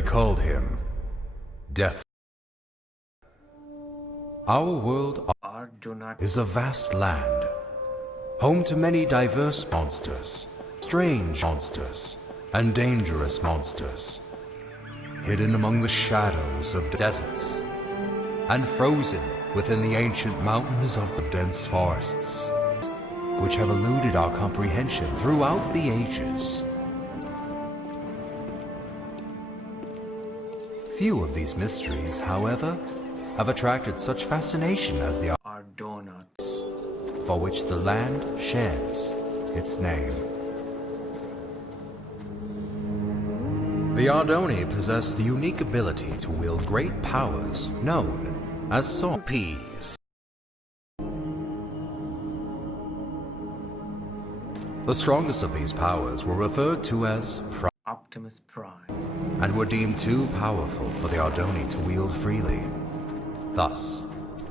They called him Death. Our world is a vast land, home to many diverse monsters, strange monsters, and dangerous monsters, hidden among the shadows of deserts, and frozen within the ancient mountains of the dense forests, which have eluded our comprehension throughout the ages. Few of these mysteries, however, have attracted such fascination as the Ardonnuts, for which the land shares its name. The Ardonni possess the unique ability to wield great powers known as sawpeas. The strongest of these powers were referred to as Optimus Prime, and were deemed too powerful for the Ardonni to wield freely. Thus,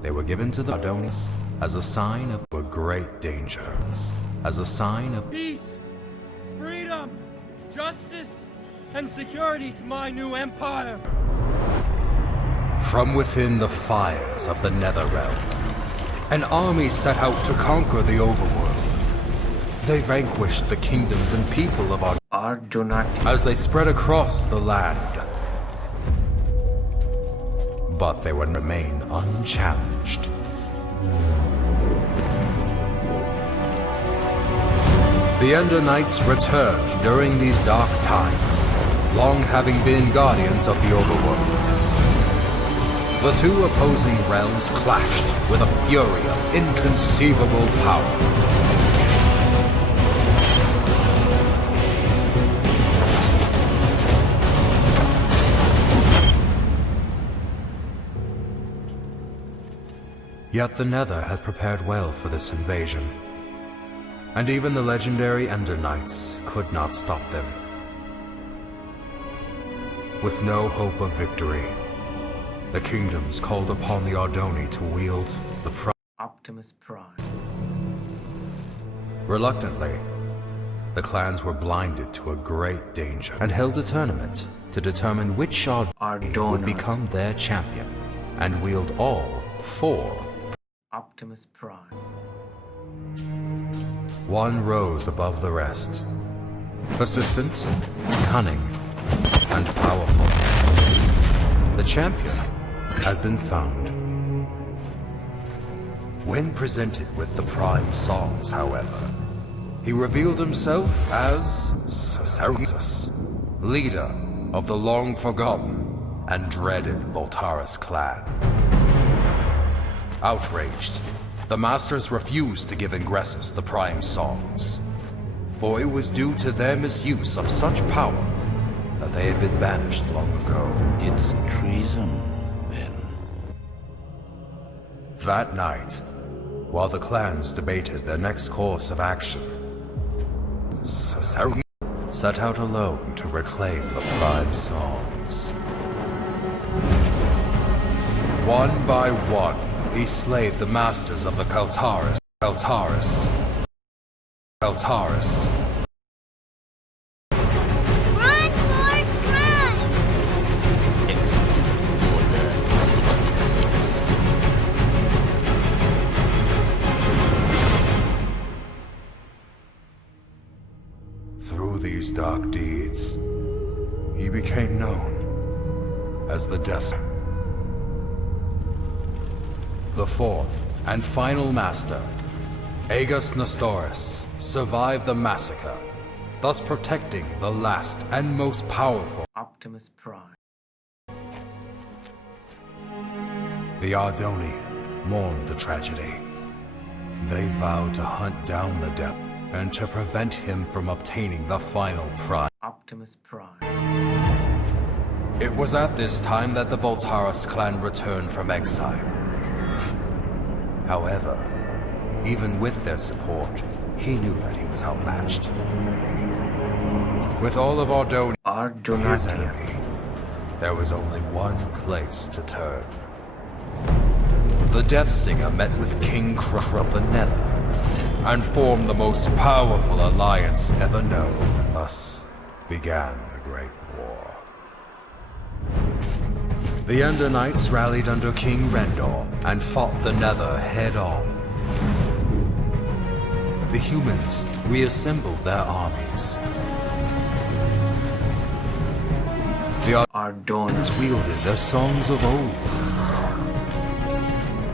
they were given to the Ardonnuts as a sign of great dangers, as a sign of peace, freedom, justice, and security to my new empire. From within the fires of the nether realm, an army set out to conquer the overworld. They vanquished the kingdoms and people of Ardonnutia as they spread across the land. But they would remain unchallenged. The Ender Knights returned during these dark times, long having been guardians of the overworld. The two opposing realms clashed with a fury of inconceivable power. Yet the Nether had prepared well for this invasion, and even the legendary Ender Knights could not stop them. With no hope of victory, the kingdoms called upon the Ardonni to wield the Optimus Prime. Reluctantly, the clans were blinded to a great danger and held a tournament to determine which Ardonni would become their champion and wield all four Optimus Prime. One rose above the rest, persistent, cunning, and powerful. The champion had been found. When presented with the Prime songs, however, he revealed himself as Susergni, leader of the long-forgotten and dreaded Voltaris clan. Outraged, the Masters refused to give Ingressus the Prime songs, for it was due to their misuse of such power that they had been banished long ago. It's treason, then. That night, while the clans debated their next course of action, Susergni set out alone to reclaim the Prime songs. One by one, he slayed the masters of the Keltaris. Run, Forrest, run! Execute Order 66. Through these dark deeds, he became known as the Death. The fourth and final master, Aegis Nestoris, survived the massacre, thus protecting the last and most powerful Optimus Prime. The Ardonni mourned the tragedy. They vowed to hunt down the devil and to prevent him from obtaining the final Prime, Optimus Prime. It was at this time that the Voltaris clan returned from exile. However, even with their support, he knew that he was outmatched. With all of Ardonnutia, his enemy, there was only one place to turn. The Death Singer met with King KroKro of the Nether, and formed the most powerful alliance ever known. Thus began the Great War. The Ender Knights rallied under King Rendor and fought the Nether head-on. The humans reassembled their armies. The Ardonnuts wielded their songs of old.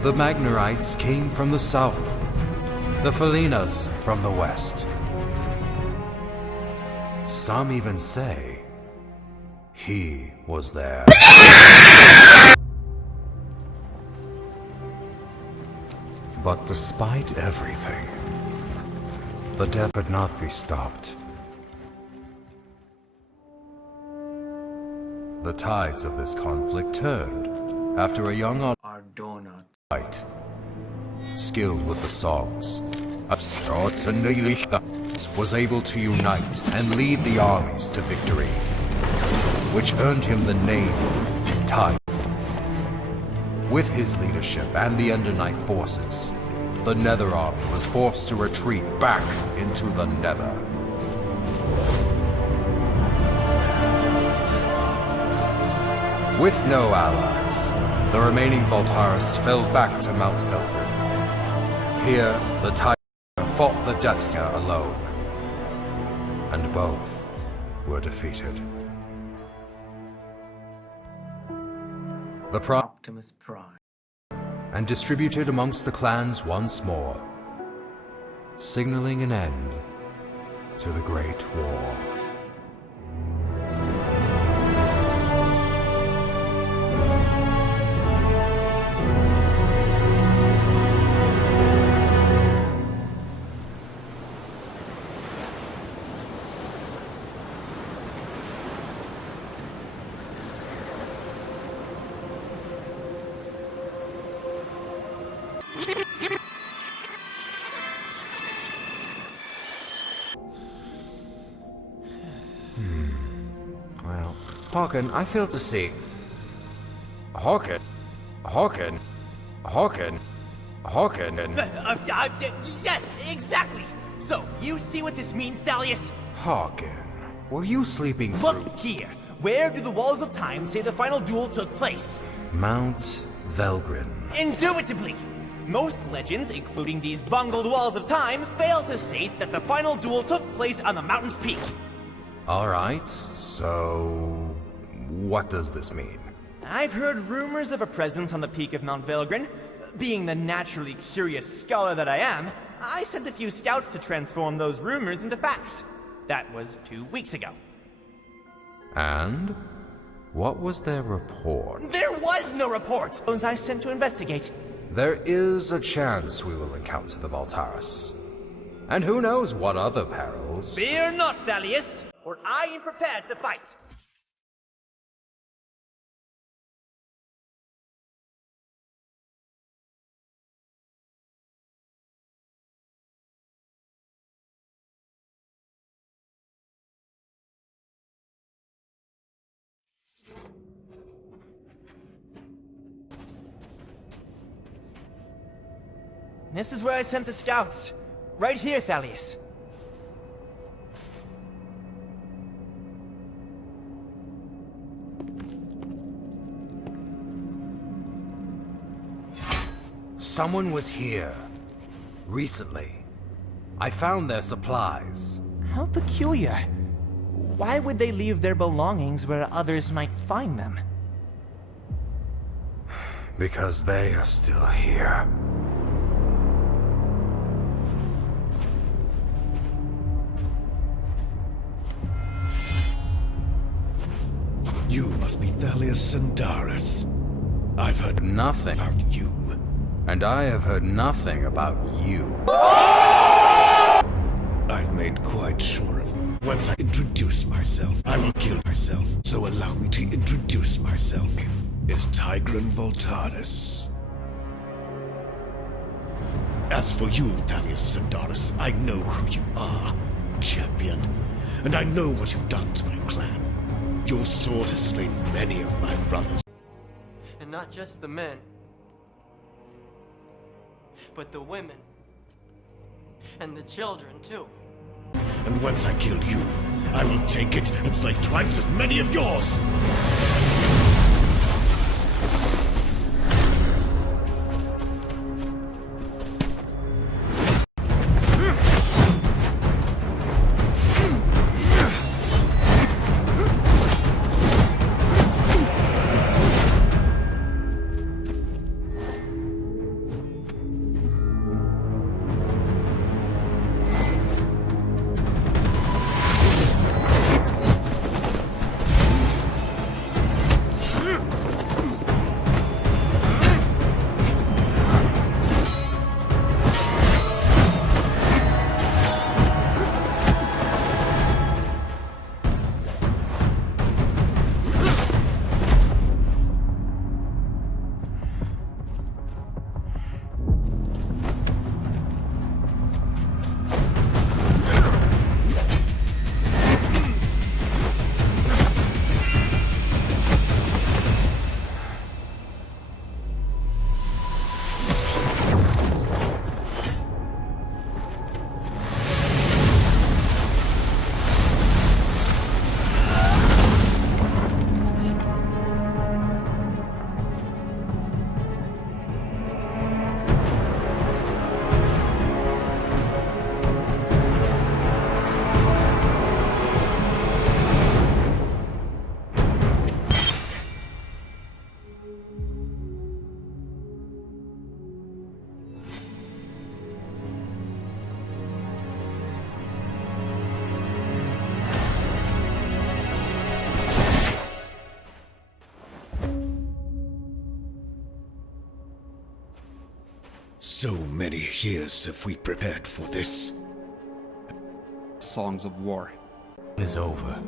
The Magnerites came from the south, the Felinas from the west. Some even say he was there. But despite everything, the death could not be stopped. The tides of this conflict turned after a young Ardonnut, skilled with the songs, was able to unite and lead the armies to victory, which earned him the name Tide. With his leadership and the Ender Knight forces, the Nether Army was forced to retreat back into the Nether. With no allies, the remaining Voltaris fell back to Mount Velgrin. Here, the Tiger fought the Deathscare alone, and both were defeated. The Optimus Prime, and distributed amongst the clans once more, signaling an end to the Great War. Well, Hawken, I fail to see. Hawken? Yes, exactly! So, you see what this means, Thalius? Hawken, were you sleeping through? Look here! Where do the walls of time say the final duel took place? Mount Velgrin. Indubitably! Most legends, including these bungled walls of time, fail to state that the final duel took place on the mountain's peak. Alright, so what does this mean? I've heard rumors of a presence on the peak of Mount Velgrin. Being the naturally curious scholar that I am, I sent a few scouts to transform those rumors into facts. That was 2 weeks ago. And? What was their report? There was no report! Those I sent to investigate. There is a chance we will encounter the Voltaris. And who knows what other perils. Fear not, Thalius, for I am prepared to fight. This is where I sent the scouts. Right here, Thalius. Someone was here. Recently. I found their supplies. How peculiar. Why would they leave their belongings where others might find them? Because they are still here. You must be Thalius Sindaris. I've heard nothing about you. And I have heard nothing about you. I've made quite sure of. Once I introduce myself, I will kill myself. So allow me to introduce myself. Is Tigran Voltaris. As for you, Thalius Sindaris, I know who you are, champion. And I know what you've done to my clan. Your sword has slain many of my brothers. And not just the men, but the women. And the children, too. And once I kill you, I will take it and slay twice as many of yours! So many years have we prepared for this. Songs of war. Is over.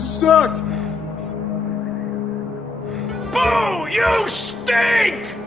You suck! Boo! You stink!